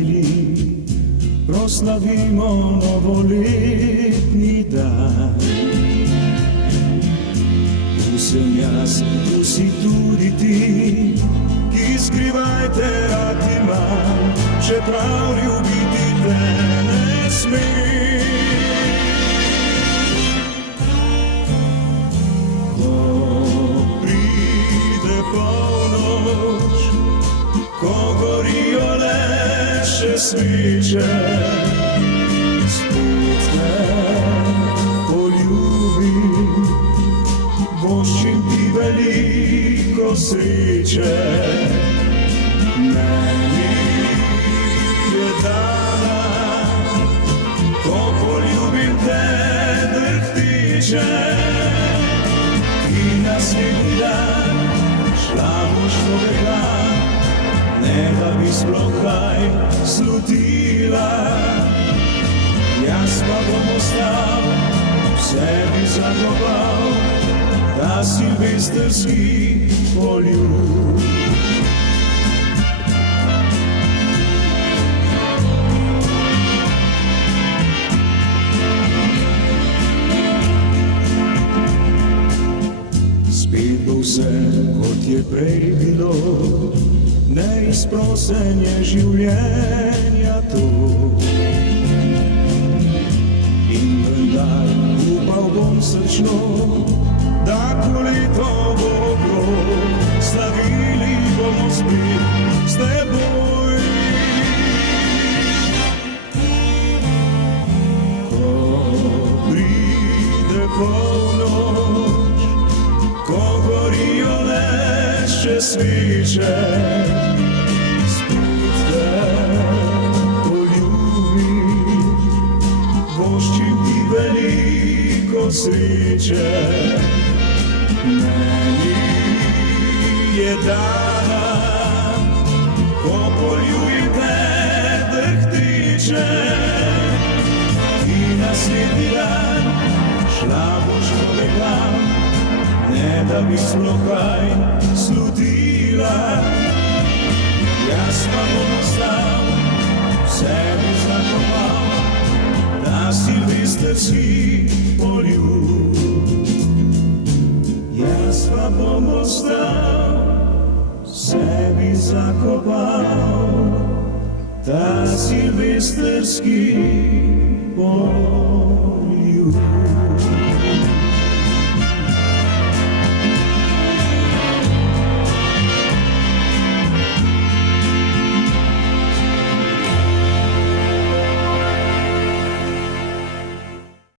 prijatelji, proslavimo novoletni dan. Tu sem jaz, tu si tudi ti, ki skrivaj te rad imam, čeprav ljubiti te ne smem. Polnoč, ko gorijo le še sveče, spet te poljubim, voščim ti veliko sreče. Meni je dana, ko poljubim te drhtiče, in naslednji dan šla boš povekla, ne da bi sploh kaj slutila. Jaz pa bom ostal, v sebi zakopal ta silvestrski poljub. Spet bo vse, kot je prej bilo, neizprosenje življenja to. In vendar upal bom srčno, da ko leto bo okrog, slavili bomo spet s teboj. Ko pride polnoč, ko gorijo le še sveče, spet te poljubim, voščim ti veliko sreče. Meni je dana, ko poljubim te drhtiče, in naslednji dan šla boš povekla, ne da bi sploh kaj slutila. Jaz pa bom ostal, v sebi zakopal ta silvestrski poljub. Jaz pa bom ostal, v sebi zakopal ta silvestrski poljub.